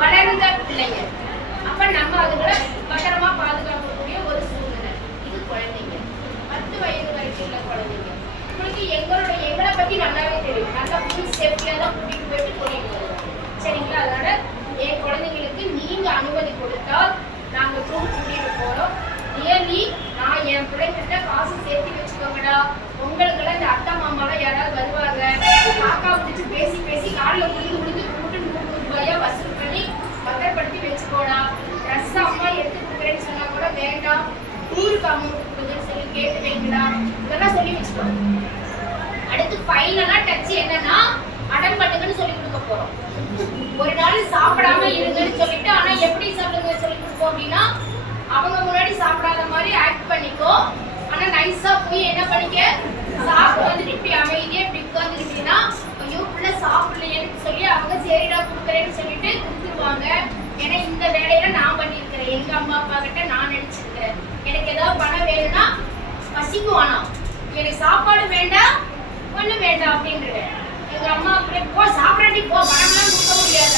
வளர்ந்த பிள்ளைங்க. அப்ப நம்ம அதுகளை பத்திரமா பாதுகாக்கக்கூடிய ஒரு சூழ்நிலை. இது குழந்தைங்க 10 வயது வரைக்கும் உள்ள குழந்தைங்க. உங்களுக்கு எங்களை பத்தி நல்லாவே தெரியும். நல்லா ஃபுல் சேஃப்டியா தான் கூட்டிட்டு வருவோம். சரிங்களா? அதனால என் குழந்தைங்களுக்கு நீங்க அனுமதி கொடுத்தால் நாங்க கூட்டிட்டு போறோம். ரியலி நான் என் பிள்ளைகிட்ட காசு சேர்த்து வச்சுக்கோங்கடா. உங்களுக்கெல்லாம் இந்த அத்தா மாமாலாம் யாராவது வருவாங்க, காக்கா பிடிச்சி பேசி பேசி காலில் உழுந்து போட்டு 100 ரூபாயா வசூல் பண்ணி பத்திரப்படுத்தி வச்சுக்கோடா. ட்ரெஸ் அம்மா எடுத்து கொடுக்குறேன்னு சொன்னா கூட வேண்டாம், டூருக்கு அமௌண்ட் கொடுக்குறதுன்னு சொல்லி கேட்டு வைங்கடா. இதெல்லாம் சொல்லி வச்சுக்கோங்க. அடுத்து ஃபைனலா டச் என்னன்னா அடம் பண்ணுங்கன்னு சொல்லி கொடுக்க போறோம். ஒரு நாள் சாப்பிடாம இருங்கன்னு சொல்லிட்டு, ஆனா எப்படி சாப்பிடுங்க சொல்லி கொடுப்போம் அப்படின்னா, அவங்க முன்னாடி சாப்பிடாத மாதிரி ஆக்ட் பண்ணிக்கோ. ஆனா நைஸா போய் என்ன பண்ணிக்க, சாப்பிட்டு வந்துட்டு இப்படி அமைதியா இப்படி உட்காந்துருக்கீங்கன்னா, ஐயோ பிள்ளை சாப்பிடலையேன்னு சொல்லி அவங்க சரிடா கொடுக்குறேன்னு சொல்லிட்டு கொடுத்துருவாங்க. ஏன்னா இந்த வேலையில நான் பண்ணியிருக்கிறேன். எங்க அம்மா அப்பா கிட்ட நான் நினைச்சிருக்கிறேன். எனக்கு ஏதாவது பணம் வேணும்னா பசிக்கும், ஆனா எனக்கு சாப்பாடு வேண்டாம் ஒண்ணு வேண்டாம் அப்படின்றேன். எங்க அம்மா அப்படியே போ சாப்பிடாட்டி போ, பணம்லாம் கொடுக்க முடியாது.